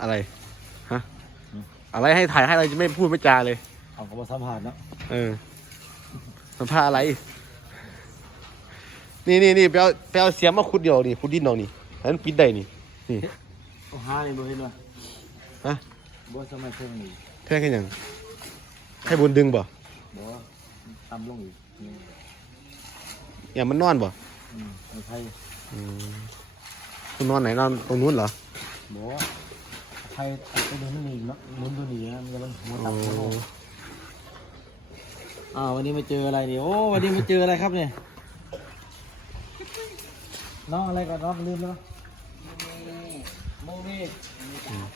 อะไร ฮะ อะไรให้ถ่ายให้เราจะไม่พูดไม่จาเลย เอาก็มาสัมผัสนะเออ สัมภาษณ์อะไร นี่นี่นี่ไปเอาไปเอาเสียมมาขุดเดียวนี่ขุดดินเอานี่อันนั้นปิดได้นี่ นี่ เอาหาเลยบ่เห็นว่าฮะ บ่สมัยเพิ่งนี่แท่แค่ยังให้บุญดึงบ่บ่ตำลงอีกนี่อย่ามันนอนบ่อืมไม่ใช่อืมคุณนอนไหนนอนตรงนู้นเหรอบ่ ไทยไทยตัวนี้มันหนีเนาะหมุนตัวหนีนะมันกำลังหัวโอ้ตัดหัวโตอ้าววันนี้มาเจออะไรเนี่ยโอ้วันนี้มาเจออะไรครับเนี่ยน้องอะไรก่อนน้องลืมแล้วโมมี่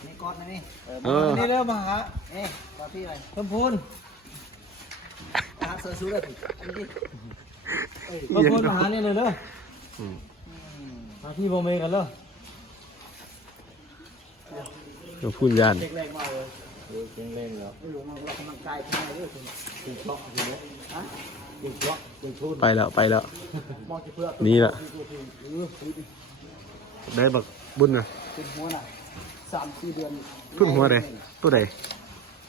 นี่ก๊อตนะนี่เออมาวันนี้เริ่มมาหาเอ๊ะก๊อตพี่อะไรเพิ่มพูนฮักเซอร์ซูเลยพี่อันนี้เพิ่มพูนมาหาเนี่ยเลยเด้ออืมมาที่โมเมกันเลย เดี๋ยวพูดยานเด็กแรงมากเลยเออเก่งเล่นแล้วไม่รู้มันออกกำลังกายที่ไหนด้วยคุณติดช็อกอยู่เนี่ยฮะติดช็อกติดทุนไปแล้วไปแล้วมองจะเพื่อนี่ล่ะเออคุยดิได้บักบุญนะเป็นหัวน่ะสามสี่เดือนพึ่งหัวใดตัวใด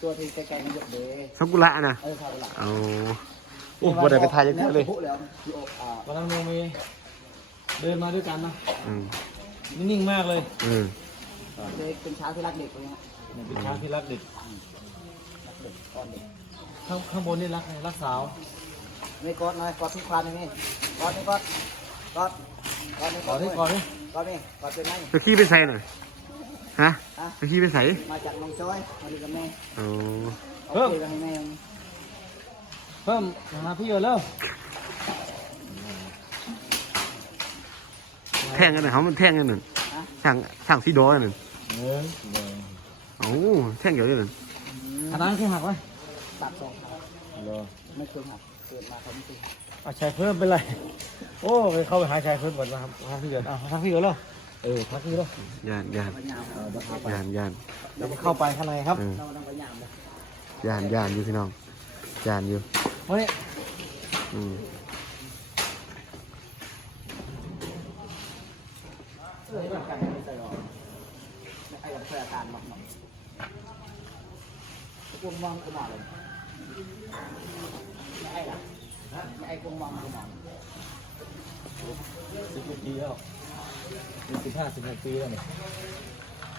ตัวที่ใกล้ๆมันหยดเดย์สักุระนะเออครับเวลาเอาโอ้บ่ได้ไปทายยังเท่าเลยโอ้แล้วที่ออกอ่าวันนั้นโมเมเดินมาด้วยกันนะอืมนิ่งๆมากเลย อืม เด็กเป็นช้างที่รักเด็กเลยฮะเนี่ยเป็นช้างที่รักเด็กรักเด็กก้อนเด็กข้างข้างบนนี่รักใครรักสาวไม่ก๊อตนะก๊อตทุกครั้งนี่ก๊อตนี่ก๊อตก๊อตก๊อตนี่กก๊ออดตดิกอดดิก๊อตนี่ก๊อตเป็นไงจะขี้ไปใส่หน่อยฮะฮะจะขี้ไปใส่มาจากน้องจ้อยมาดีกับแม่อ๋อเอาไปให้แม่เพิ่มหาพี่ก่อนเร็วแท่งกันหน่อยเขามันแท่งกันหนึ่งช่างช่างซีโดหนึ่งหนึ่ง เอ้าแท่งเดียวเลยหนึ่งขนาดนั้นแค่หักไหมตัดสองครับรอไม่เคยหักเกิดมาเขาไม่เคยเอาชายเพิ่มเป็นไร โอ้ไปเข้าไปหาชายเพิ่มก่อนนะครับหาพี่ก่อนเอาหาพี่ก่อนเร็วเออหาพี่เร็วยานยานพยายามเออเดี๋ยวเข้าไปยานยานเดี๋ยวเข้าไปข้างในครับเออเราต้องพยายามเลยยานยานอยู่พี่น้องยานอยู่เฮ้ยอืมเออ เพื่ออาการมากหน่อยกวงมองกูหมอเลยไม่ไอ้ละไม่ไอ้กวงมองกูหมอสิบกว่าปีแล้วสิบห้าสิบหกปีแล้วเนี่ย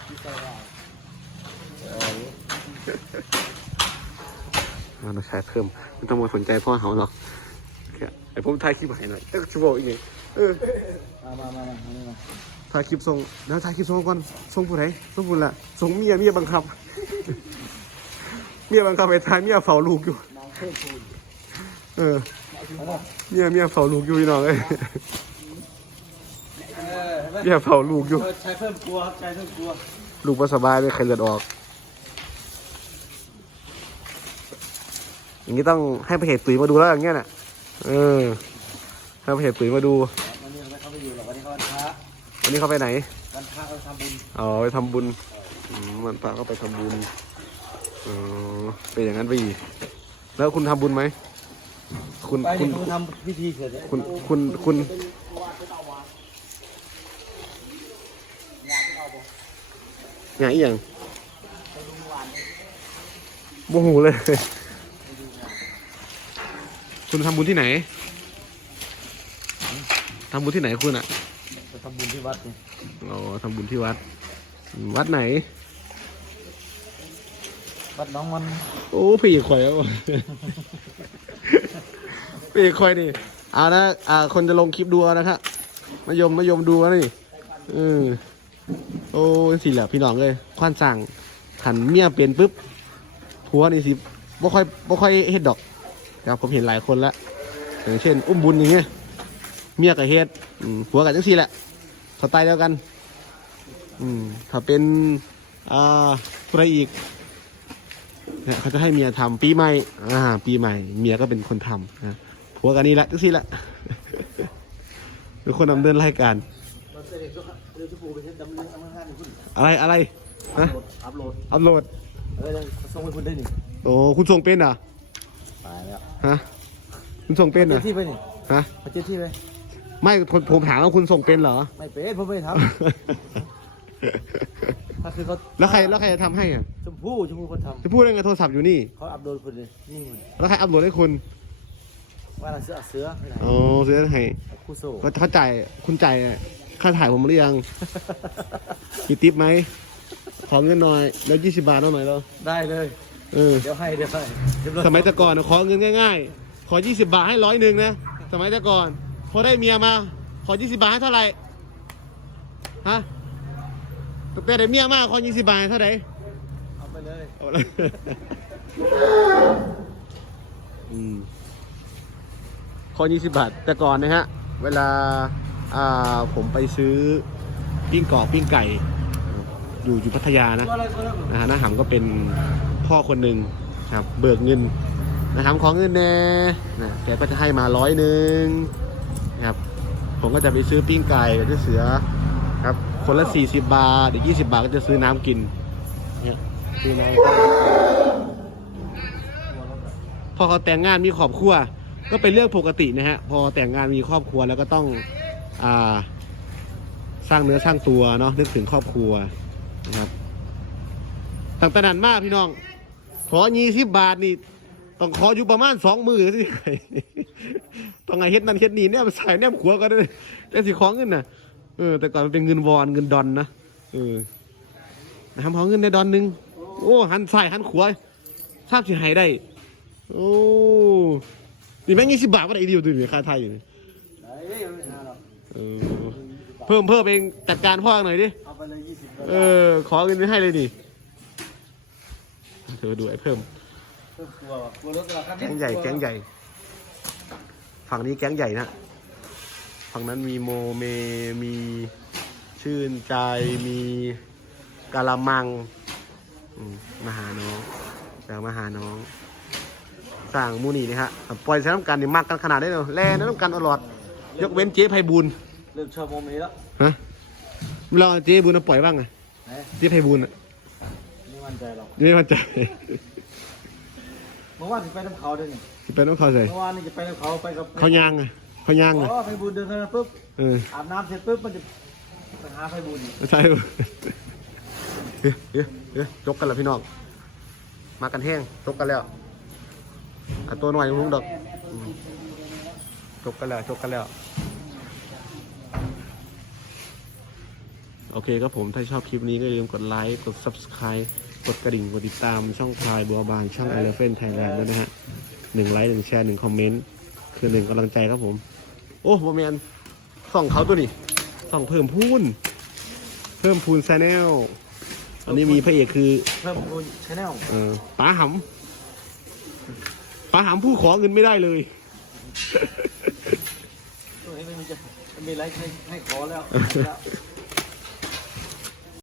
ที่ใส่หรอกมันต้องใช้เพิ่มมันต้องมาสนใจพ่อเขาเนาะแค่ไอผมถ่ายคลิปให้หน่อยเอ้ยชิบอกอีกเออมามามามา ถ่ายคลิปส่งแล้วถ่ายคลิปส่งก่อนส่งผู้ใดส่งผู้ละส่งเมียเมียบังคับ เมียบังคับไปถ่ายเมียเฝ้าลูกอยู่ เออ เมียเมียเฝ้าลูกอยู่พี่น้องเอ้ยเนไหมเมียเฝ้าลูกอยู่เออชายเพิ่มกลัวครับชายเพิ่มกลัว ลูกบ่สบายเลยไข้เลือดออก อย่างนี้ต้องให้พระเหตุตุ๋ยมาดูแล้วอย่างเงี้ยน่ะ เออให้พระเหตุตุ๋ยมาดู วันนี้เขาไปไหนวันพระเขาทำบุญอ๋อไปทำบุญอืมมันพาก็ไปทำบุญอ๋อเป็นอย่างนั้นไปอีกแล้วคุณทำบุญไหมคุณไปคุเดี๋ยณวเขาทำพิธีเสร็จแล้วคุณคุณคุณอย่างอีกอย่างโมโหเลย คุณทำบุญที่ไหนทำบุญที่ไหนคุณอะไป ทำบุญที่วัดนี่อ๋อทำบุญที่วัดอืมวัดไหน วัดหน้องมัน โอ้พี่ข่อยแล้ว พี่ข่อยนี่เอานะอ่า คนจะลงคลิปดูเอานะครับมายมมายมดูเอานี่เออโอ้สิแหละพี่น้องเลยควันสั่งขันเมียเป็นปุ๊บผัวนี่สิบ่ค่อยบ่ค่อยเฮ็ดดอกแต่ผมเห็นหลายคนละอย่างเช่น อุ้มบุญอย่างเงี้ยเมียกับเฮ็ดอืมผัวกับจังซี่แหละ สไตล์เดียวกัน อืมถ้าเป็นอ่าอะไรอีกเนี่ยเขาจะให้เมียทำปีใหม่อ่าปีใหม่ เมียก็เป็นคนทำนะผัวกันนี่แหละทุกทีละเป็นคนดำเนินรายการเราจะเด็กก็เดี๋ยวจะปูไปเช็ดดำเนินทำงานอยู่คุณอะไรอะไรฮะอัพโหลดอัพโหลดเออส่งไปคุณได้นี่โอ้คุณส่งเป็นเหรอตายแล้วฮะคุณส่งเป็นเหรเจ็อดที่ไปนี่ฮะมาเจ็ดที่ไป ไม่ผมผมถามว่าคุณส่งเป็นเหรอ ไม่เป็นผมไม่ทำทถ้าคือเขาแล้วใครแล้วใครจะทำให้อะชมพู่ชมพู่คนทจะพูดได้ไงโทรศัพท์อยู่นี่ำเขาอัพโหลดคนเลยนี่มันแล้วใครอัพโหลดให้คุณว่าเราเสือเสือไปไหนอ๋อซื้อให้คู่โซ่ก็เขาจ่ายคุณจ่ายค่าถ่ายผมหรือยังมีทิปไหมขอเงินหน่อยแล้วยี่สิบาทเอาหน่อยแล้วได้เลย เออ เดี๋ยวให้เดี๋ยวให้เดี๋วสมัยแต่ก่อนน่ะขอเงินง่าย ๆ ขอยี่สิบาทให้ร้อยหนึ่งนะ สมัยแต่ก่อน พอได้เมียมา ขอยี่สิบาทให้เท่าไหร่ฮะตั้งแต่ได้เมียมาขอยี่สิบาทให้เท่าไหร่เอาไปเลยเอาเลยอืมข้อยี่สิบบาท แต่ก่อนนะฮะ เวลาอ่าผมไปซื้อปิ้งกรอบปิ้งไก่ อยู่อยู่พัทยานะนะฮะน้าหำก็เป็นพ่อคนหนึ่งครับ เบิกเงินนะหำของเงินแน่นะแกก็จะให้มาร้อยหนึ่ง นะครับ ผมก็จะไปซื้อปิ้งไก่กับเจ๊เสือครับ คนละสี่สิบบาทอีกยี่สิบาทก็จะซื้อน้ำกินเนี่ยซื้อน้ำพอเขาแต่งงานมีครอบครัว ก็เป็นเรื่องปกตินะฮะ พอแต่งงานมีครอบครัวแล้วก็ต้องอ่าสร้างเนื้อสร้างตัวเนาะนึกถึงครอบครัวนะครับตั้งตนันมากพี่น้อง ขอยี่สิบบาทนี่ ต้องขออยู่ประมาณสองมือสิต้องไงเฮ็ดนั่นเฮ็ดนี่เนี่ยใส่เนี่ยขัวก็ได้แต่สิของเงินน่ะเออแต่ก่อนมันเป็นเงินวอนเงินดอนนะเออทำของเงินในดอนหนึ่งโอ้หันใส่หันขวาทราบสิหายได้โอ้นี่แม่งยี่สิบบาทก็ได้อีเดียวดูดิค่าไทยอยู่นี่ไหนไม่หาหรอกเออเพิ่มเพิ่มเองจัดการพ่อหน่อยดิเอาไปเลยยี่สิบเออขอเงินไปให้เลยดิเธอดูไอ้เพิ่ม กลัวว่ะกลัวรถราคาแก๊งใหญ่แก๊งใหญ่ ฝั่งนี้แก๊งใหญ่นะฝั่งนั้นมีโมเมมีชื่นใจมีกาละมังอืมมาหาน้องอยากมาหาน้องสั่งมูนี่นะฮะปล่อยใช้น้ำกันนี่มากกันขนาดได้เลยแล่น้ำกันตลอด ยกเว้นเจ๊ไพบูลย์เริ่มชอบโมเมแล้วฮะเราเอาเจ๊บูลย์มาปล่อยบ้างไงไหนเจ๊ไพบูลย์อะไม่มั่นใจหรอกยังไม่มั่นใจ เมื่อวานจะไปน้ำเขาด้วยนี่ไปน้องเขาใส่เมื่อวานนี่จะไปน้ำเขาไปกับเขาย่างไงเขาย่างไงอ๋อไปบุญเดินเข้ามาปุ๊บเอออาบน้ำเสร็จปุ๊บมันจะไปหาไฟบุญอีกใช่ปะเฮ้ยเฮ้ยเฮ้ยจกกันแล้วพี่น้องมากันแห้งจกกันแล้วอะตัวหน่อยลุงดอกอืมจกกันแล้วจกกันแล้ว โอเคครับผมถ้าชอบคลิปนี้ก็อย่าลืมกดไลค์กด subscribe กดกระดิ่งกดติดตามช่องพลายบัวบานช่อง Elephant Thailand ด้วยนะฮะหนึ่งไลค์หนึ่งแชร์หนึ่งคอมเมนต์คือหนึ่งกำลังใจครับผม โอ้โมเมนส่องเขาตัวนี้ส่องเพิ่มพูน เพิ่มพูนแชนแนลอันนี้มีพระเอกคือเพิ่มบุญชาแนลเออป๋าหำป๋าหำผู้ขอเงินไม่ได้เลยตัวนี้ไม่มีจะไม่มีไรให้ให้ขอแล้ว